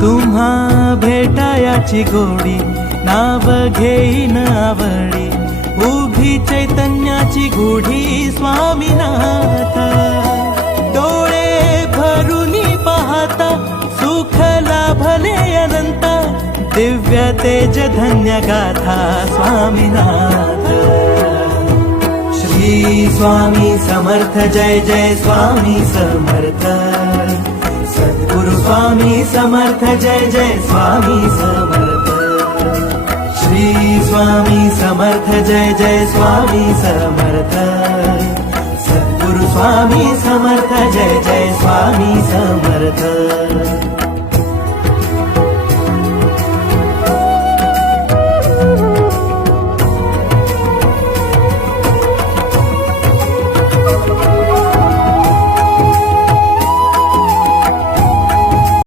तुम्हा भेटायाची गोडी नाव घेईन आवडी उभी चैतन्याची गुढी स्वामीनाथ डोळे भरूनी पाहता सुख लाभले अनंत दिव्य तेज धन्य गाथा स्वामीनाथ श्री स्वामी समर्थ जय जय स्वामी समर्थ सद्गुरु स्वामी समर्थ जय जय स्वामी समर्थ श्री स्वामी समर्थ जय जय स्वामी समर्थ सद्गुरु स्वामी समर्थ जय जय स्वामी समर्थ।